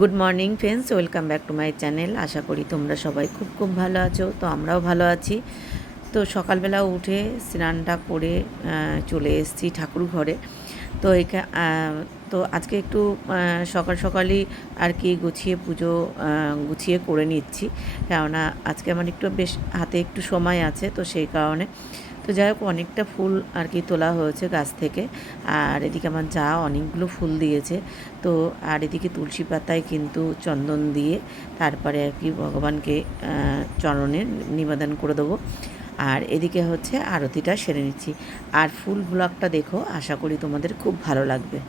Good morning friends, welcome back to my channel. আশা করি তোমরা সবাই খুব খুব ভালো আছো। তো আমরাও ভালো আছি। তো সকালবেলা উঠে স্নানটা করে চলে এসেছি ঠাকুর ঘরে। তো তো আজকে একটু সকাল সকালই আর কি গুছিয়ে পুজো গুছিয়ে করে নিচ্ছি, কেননা আজকে আমার একটু বেশ হাতে একটু সময় আছে, তো সেই কারণে। তো যাই হোক, অনেকটা ফুল আর কি তোলা হয়েছে গাছ থেকে। আর এদিকে আমার যা অনেকগুলো ফুল দিয়েছে। তো আর এদিকে তুলসী পাতায় কিন্তু চন্দন দিয়ে তারপরে আর কি ভগবানকে চরণে নিবেদন করে দেবো। আর এদিকে হচ্ছে আরতিটা সেরে নিচ্ছি। আর ফুল ব্লগটা দেখো, আশা করি তোমাদের খুব ভালো লাগবে।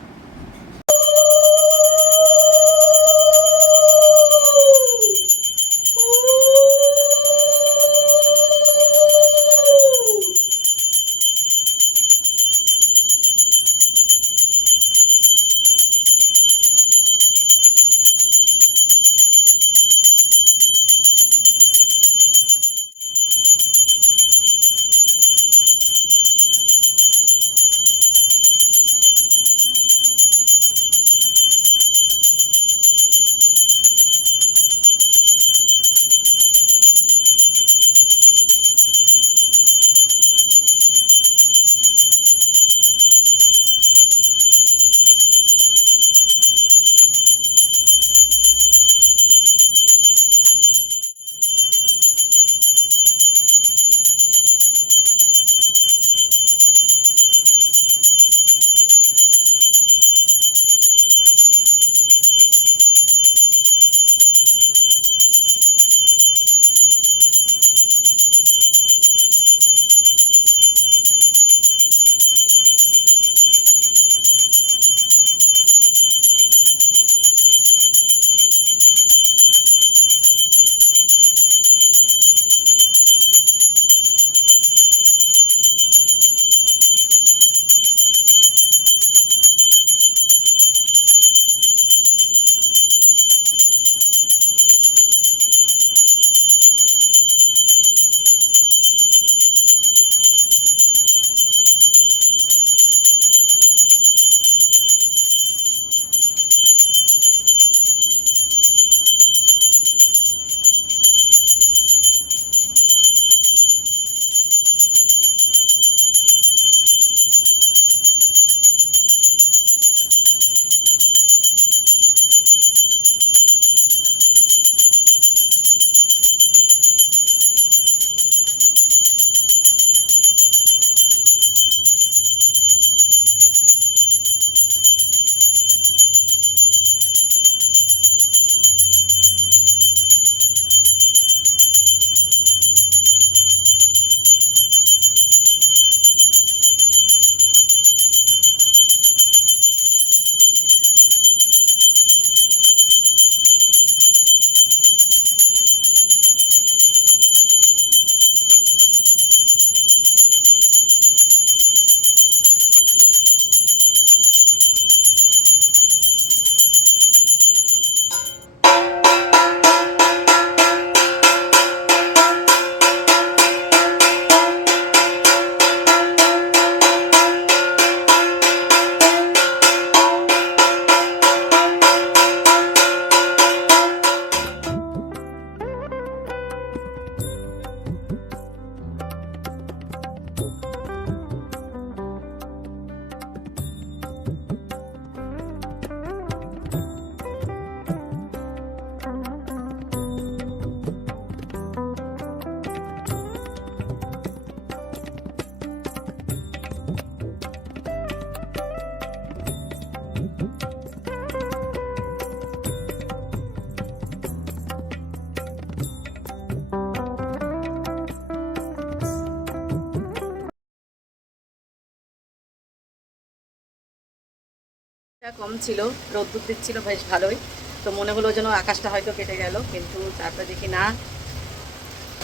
কম ছিল, রোদ্দুর দিচ্ছিল বেশ ভালোই। তো মনে হলো যেন আকাশটা হয়তো কেটে গেল, কিন্তু তারপরে দেখি না,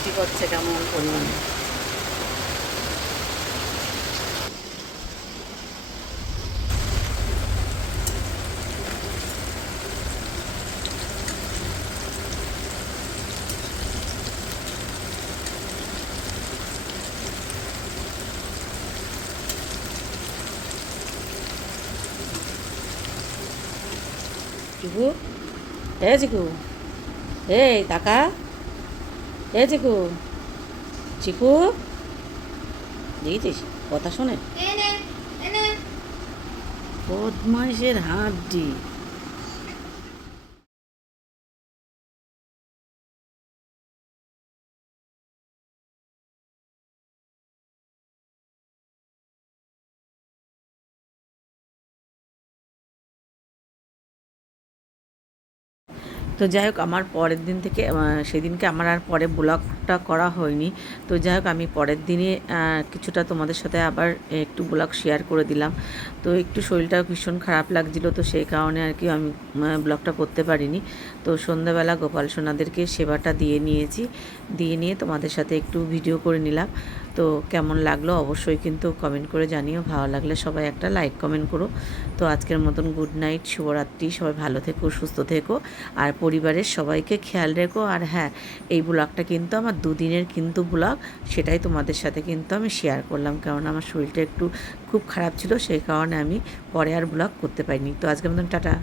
কি করছে কেমন পরিমাণে। শুভ এ চিকু, এই তাকা, এ চিকু, চিকু, দেখেছিস কথা শোনে, বদমাইশের হাড্ডি। তো যাই হোক, আমার পরের দিন থেকে সেদিনকে আমার আর পরে ব্লগটা করা হয়নি। তো যাই হোক, আমি পরের দিনে কিছুটা তোমাদের সাথে আবার একটু ব্লগ শেয়ার করে দিলাম। তো একটু শরীরটাও ভীষণ খারাপ লাগছিল, তো সেই কারণে আর কি আমি ব্লগটা করতে পারিনি। তো সন্ধ্যাবেলা গোপাল সোনাদেরকে সেবাটা দিয়ে নিয়েছি, দিয়ে নিয়ে তোমাদের সাথে একটু ভিডিও করে নিলাম। তো কেমন লাগলো অবশ্যই কিন্তু কমেন্ট করে জানিও, ভালো লাগলে সবাই একটা লাইক কমেন্ট করো। তো আজকের মতন গুড নাইট, শুভরাত্রি, সবাই ভালো থেকো, সুস্থ থেকো, আর পরিবারের সবাইকে খেয়াল রেখো। আর হ্যাঁ, এই ব্লগটা কিন্তু আমার দুদিনের কিন্তু ব্লগ, সেটাই তোমাদের সাথে কিন্তু আমি শেয়ার করলাম, কারণ আমার শরীরটা একটু খুব খারাপ ছিল, সেই কারণে আমি পরে আর ব্লগ করতে পারিনি। তো আজকের মতন টাটা।